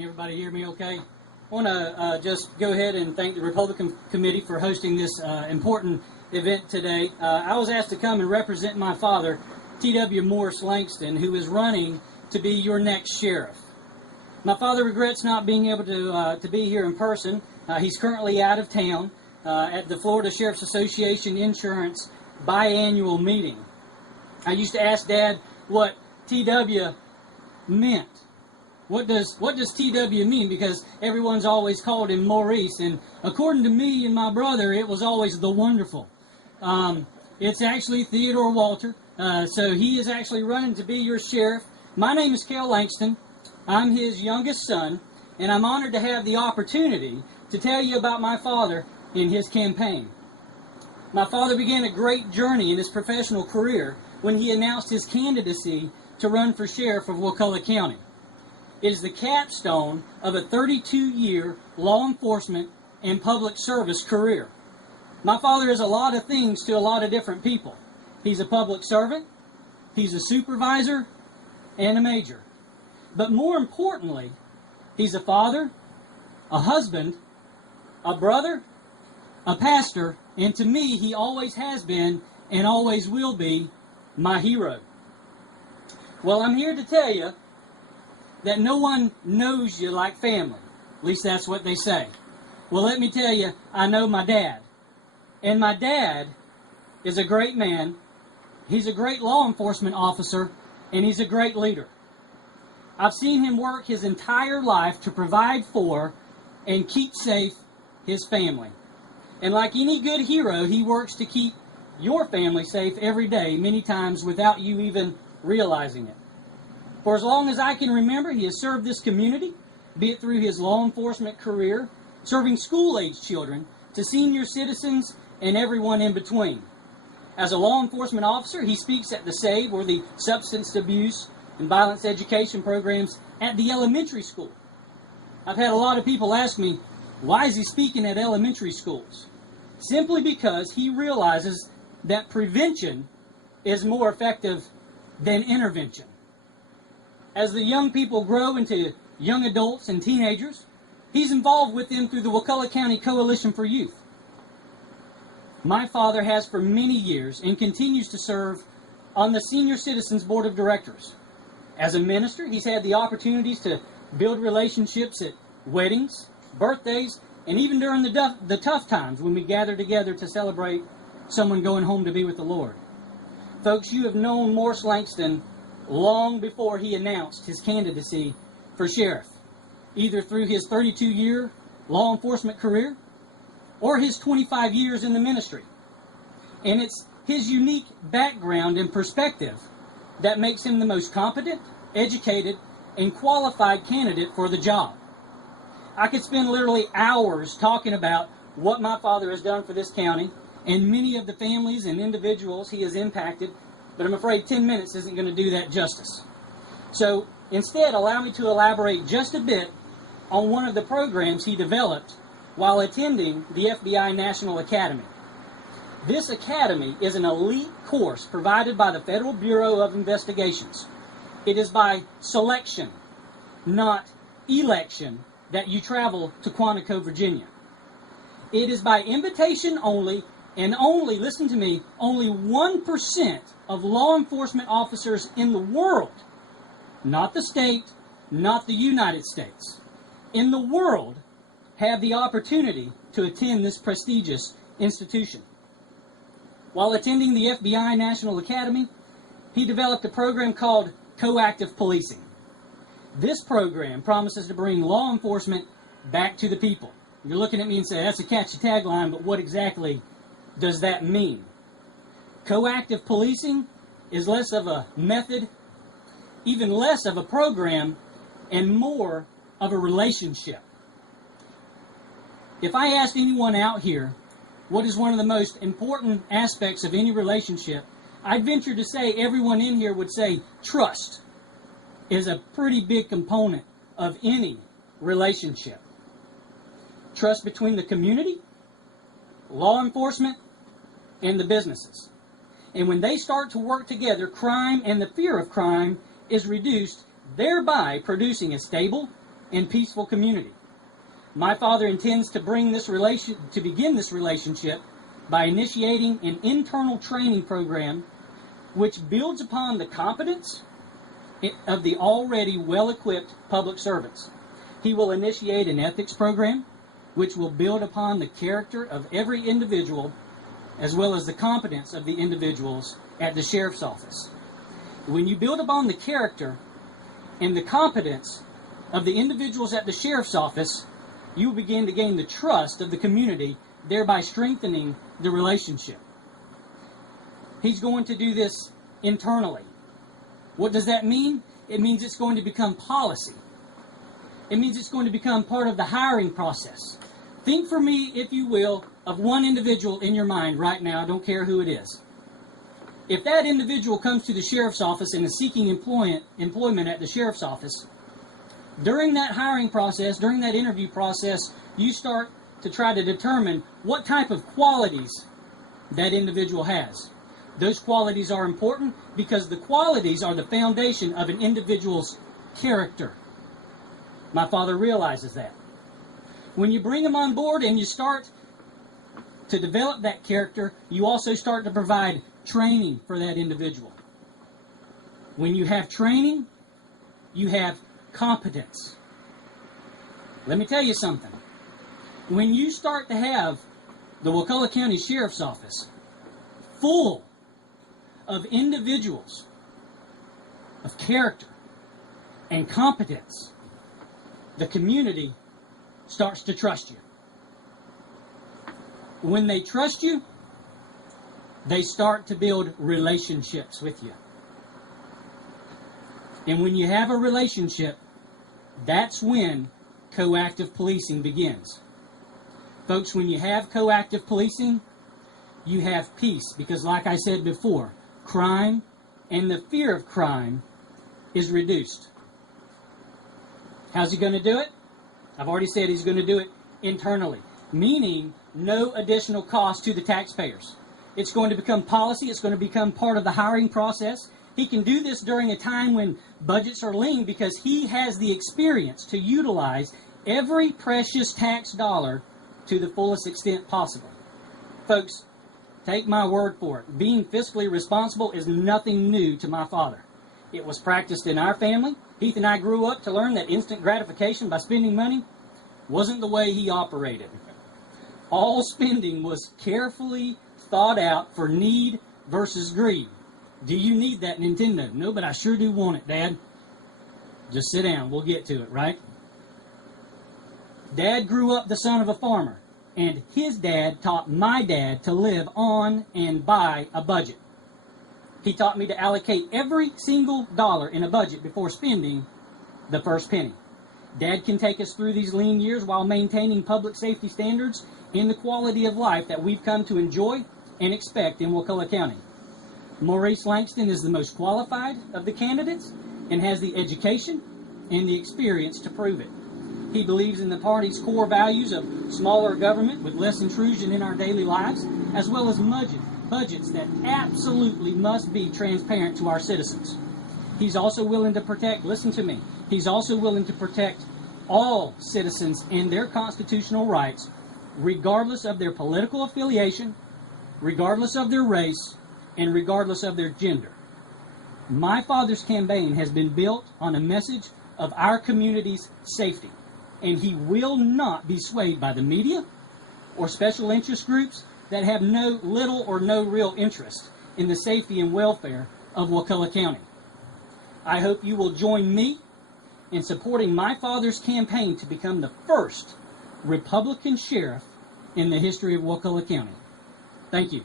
Can everybody hear me okay? I want to just go ahead and thank the Republican Committee for hosting this important event today. I was asked to come and represent my father, T.W. Maurice Langston, who is running to be your next sheriff. My father regrets not being able to be here in person. He's currently out of town at the Florida Sheriff's Association Insurance biannual meeting. I used to ask Dad what T.W. meant. What does TW mean? Because everyone's always called him Maurice, and according to me and my brother, it was always the wonderful. It's actually Theodore Walter, so he is actually running to be your sheriff. My name is Cal Langston. I'm his youngest son, and I'm honored to have the opportunity to tell you about my father in his campaign. My father began a great journey in his professional career when he announced his candidacy to run for sheriff of Wakulla County. It is the capstone of a 32-year law enforcement and public service career. My father is a lot of things to a lot of different people. He's a public servant, he's a supervisor, and a major. But more importantly, he's a father, a husband, a brother, a pastor, and to me, he always has been and always will be my hero. Well, I'm here to tell you that no one knows you like family. At least that's what they say. Well, let me tell you, I know my dad. And my dad is a great man. He's a great law enforcement officer, and he's a great leader. I've seen him work his entire life to provide for and keep safe his family. And like any good hero, he works to keep your family safe every day, many times without you even realizing it. For as long as I can remember, he has served this community, be it through his law enforcement career, serving school-age children, to senior citizens, and everyone in between. As a law enforcement officer, he speaks at the SAVE, or the Substance Abuse and Violence Education programs, at the elementary school. I've had a lot of people ask me, why is he speaking at elementary schools? Simply because he realizes that prevention is more effective than intervention. As the young people grow into young adults and teenagers, he's involved with them through the Wakulla County Coalition for Youth. My father has for many years and continues to serve on the Senior Citizens Board of Directors. As a minister, he's had the opportunities to build relationships at weddings, birthdays, and even during the tough times when we gather together to celebrate someone going home to be with the Lord. Folks, you have known Maurice Langston long before he announced his candidacy for sheriff, either through his 32-year law enforcement career or his 25 years in the ministry. And it's his unique background and perspective that makes him the most competent, educated, and qualified candidate for the job. I could spend literally hours talking about what my father has done for this county and many of the families and individuals he has impacted, but I'm afraid 10 minutes isn't going to do that justice. So instead, allow me to elaborate just a bit on one of the programs he developed while attending the FBI National Academy. This academy is an elite course provided by the Federal Bureau of Investigations. It is by selection, not election, that you travel to Quantico, Virginia. It is by invitation only, and only, listen to me, only 1% of law enforcement officers in the world, not the state, not the United States, in the world have the opportunity to attend this prestigious institution. While attending the FBI National Academy, he developed a program called Coactive Policing. This program promises to bring law enforcement back to the people. You're looking at me and say, that's a catchy tagline, but what exactly does that mean? Coactive policing is less of a method, even less of a program, and more of a relationship. If I asked anyone out here what is one of the most important aspects of any relationship, I'd venture to say everyone in here would say trust is a pretty big component of any relationship. Trust between the community, law enforcement, and the businesses. And when they start to work together, crime and the fear of crime is reduced, thereby producing a stable, and peaceful community. My father intends to begin this relationship by initiating an internal training program which builds upon the competence of the already well-equipped public servants. He will initiate an ethics program which will build upon the character of every individual as well as the competence of the individuals at the sheriff's office. When you build upon the character and the competence of the individuals at the sheriff's office, you will begin to gain the trust of the community, thereby strengthening the relationship. He's going to do this internally. What does that mean? It means it's going to become policy. It means it's going to become part of the hiring process. Think for me, if you will, of one individual in your mind right now, I don't care who it is. If that individual comes to the sheriff's office and is seeking employment at the sheriff's office, during that hiring process, during that interview process, you start to try to determine what type of qualities that individual has. Those qualities are important because the qualities are the foundation of an individual's character. My father realizes that. When you bring him on board and you start to develop that character, you also start to provide training for that individual. When you have training, you have competence. Let me tell you something. When you start to have the Wakulla County Sheriff's Office full of individuals of character and competence, the community starts to trust you. When they trust you, they start to build relationships with you. And when you have a relationship, that's when coactive policing begins. Folks, when you have coactive policing, you have peace. Because like I said before, crime and the fear of crime is reduced. How's he going to do it? I've already said he's going to do it internally, meaning no additional cost to the taxpayers. It's going to become policy. It's going to become part of the hiring process. He can do this during a time when budgets are lean because he has the experience to utilize every precious tax dollar to the fullest extent possible. Folks, take my word for it. Being fiscally responsible is nothing new to my father. It was practiced in our family. Heath and I grew up to learn that instant gratification by spending money wasn't the way he operated. All spending was carefully thought out for need versus greed. Do you need that Nintendo? No, but I sure do want it, Dad. Just sit down. We'll get to it, right? Dad grew up the son of a farmer, and his dad taught my dad to live on and by a budget. He taught me to allocate every single dollar in a budget before spending the first penny. Dad can take us through these lean years while maintaining public safety standards and the quality of life that we've come to enjoy and expect in Wakulla County. Maurice Langston is the most qualified of the candidates and has the education and the experience to prove it. He believes in the party's core values of smaller government with less intrusion in our daily lives, as well as budgets that absolutely must be transparent to our citizens. He's also willing to protect, listen to me, he's also willing to protect all citizens and their constitutional rights, regardless of their political affiliation, regardless of their race, and regardless of their gender. My father's campaign has been built on a message of our community's safety, and he will not be swayed by the media or special interest groups that have little or no real interest in the safety and welfare of Wakulla County. I hope you will join me in supporting my father's campaign to become the first Republican sheriff in the history of Wakulla County. Thank you.